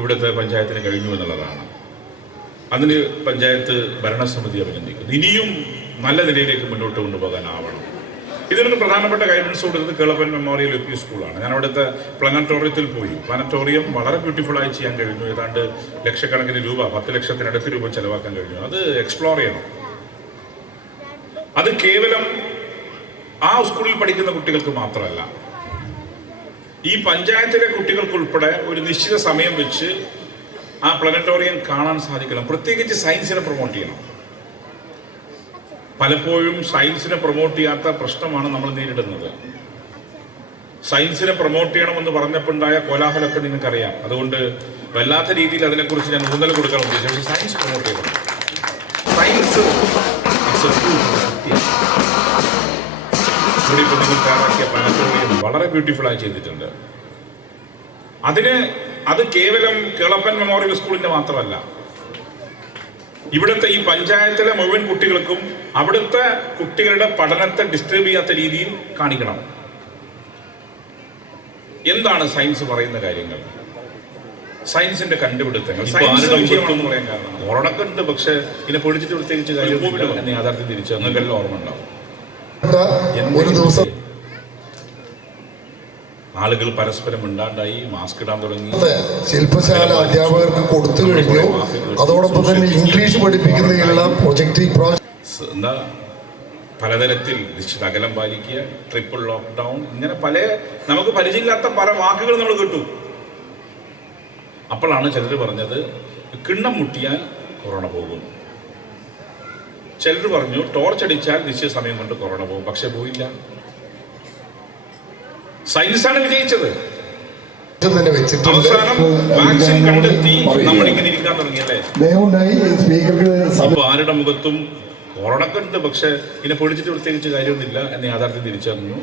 ഇവിടുത്തെ പഞ്ചായത്തിന് കഴിഞ്ഞു എന്നുള്ളതാണ്. അതിന് പഞ്ചായത്ത് ഭരണസമിതി അഭിനന്ദിക്കുന്നു. ഇനിയും നല്ല നിലയിലേക്ക് മുന്നോട്ട് കൊണ്ടുപോകാനാവണം. ഇതിനൊരു പ്രധാനപ്പെട്ട ഗൈഡൻസ് കൊടുത്തത് കേളപ്പൻ മെമ്മോറിയൽ യു പി സ്കൂളാണ്. ഞാൻ അവിടുത്തെ പ്ലാനറ്റോറിയത്തിൽ പോയി. പ്ലാനറ്റോറിയം വളരെ ബ്യൂട്ടിഫുള്ളായി ചെയ്യാൻ കഴിഞ്ഞു. ഏതാണ്ട് ലക്ഷക്കണക്കിന് രൂപ, 10 ലക്ഷത്തിനടുത്ത് രൂപ ചെലവാക്കാൻ കഴിഞ്ഞു. അത് എക്സ്പ്ലോർ ചെയ്യണം. അത് കേവലം ആ സ്കൂളിൽ പഠിക്കുന്ന കുട്ടികൾക്ക് മാത്രമല്ല, ഈ പഞ്ചായത്തിലെ കുട്ടികൾക്കുൾപ്പെടെ ഒരു നിശ്ചിത സമയം വെച്ച് ആ പ്ലാനറ്റോറിയം കാണാൻ സാധിക്കണം. പ്രത്യേകിച്ച് സയൻസിനെ പ്രൊമോട്ട് ചെയ്യണം. പലപ്പോഴും സയൻസിനെ പ്രൊമോട്ട് ചെയ്യാത്ത പ്രശ്നമാണ് നമ്മൾ നേരിടുന്നത്. സയൻസിനെ പ്രൊമോട്ട് ചെയ്യണമെന്ന് പറഞ്ഞപ്പോൾ ഉണ്ടായ കോലാഹലമൊക്കെ നിങ്ങൾക്കറിയാം. അതുകൊണ്ട് വല്ലാത്ത രീതിയിൽ അതിനെക്കുറിച്ച് ഞാൻ ഊന്നൽ കൊടുക്കാൻ ഉദ്ദേശിച്ചു. സയൻസ് പ്രൊമോട്ട് ചെയ്യണം. സയൻസ് ഇവിടെ ഇപ്പോൾ നിങ്ങൾ തയ്യാറാക്കിയ പ്ലാനറ്റോറിയം വളരെ ബ്യൂട്ടിഫുള്ളായി ചെയ്തിട്ടുണ്ട്. അത് കേവലം കേളപ്പൻ മെമ്മോറിയൽ സ്കൂളിന്റെ മാത്രമല്ല, ഇവിടുത്തെ ഈ പഞ്ചായത്തിലെ മുഴുവൻ കുട്ടികൾക്കും അവിടുത്തെ കുട്ടികളുടെ പഠനത്തെ ഡിസ്റ്റർബ് ചെയ്യാത്ത രീതിയിൽ കാണിക്കണം. എന്താണ് സയൻസ് പറയുന്ന കാര്യങ്ങൾ, സയൻസിന്റെ കണ്ടുപിടുത്തങ്ങൾ, സയൻസ് വിഷയമാണെന്ന് പറയാൻ കാരണം ഓർമ്മയൊക്കെ ഉണ്ട്. പക്ഷെ ഇതിനെ പൊടിച്ചിട്ട് പ്രത്യേകിച്ച് കാര്യം എന്നെ യാഥാർത്ഥ്യം തിരിച്ചു നിങ്ങൾക്കെല്ലാം ഓർമ്മ ഉണ്ടാവും. ഒരു ദിവസം ആളുകൾ പരസ്പരം മിണ്ടാണ്ടായി, മാസ്ക് ഇടാൻ തുടങ്ങി. ശില്പശാല അധ്യാപകർക്ക് കൊടുത്തു കഴിഞ്ഞു. അതോടൊപ്പം തന്നെ ഇംഗ്ലീഷ് പഠിപ്പിക്കുന്നതിനുള്ള പ്രൊജക്റ്റ് എന്താ പലതരത്തിൽ നിശ്ചിത അകലം പാലിക്കുക, ട്രിപ്പിൾ ലോക്ക്ഡൗൺ, ഇങ്ങനെ നമുക്ക് പരിചയമില്ലാത്ത പല വാക്കുകൾ നമ്മൾ കേട്ടു. അപ്പോഴാണ് ചിലർ പറഞ്ഞത് കിണ്ണം മുട്ടിയാൽ കൊറോണ പോകും. ചിലർ പറഞ്ഞു ടോർച്ച് അടിച്ചാൽ നിശ്ചയ സമയം കൊണ്ട് കൊറോണ പോകും. പക്ഷെ പോയില്ല. സയൻസാണ് വിജയിച്ചത്. അവസാനം വാക്സിൻ കണ്ടെത്തി നമ്മളിങ്ങനെ ഇരിക്കാൻ തുടങ്ങിയല്ലേ. ഇപ്പൊ ആരുടെ മുഖത്തും കൊറോണ ഉണ്ട്, പക്ഷെ ഇതിനെ പൊടിച്ചിട്ട് പ്രത്യേകിച്ച് കാര്യമൊന്നുമില്ല എന്ന് യാഥാർത്ഥ്യം തിരിച്ചറിഞ്ഞു.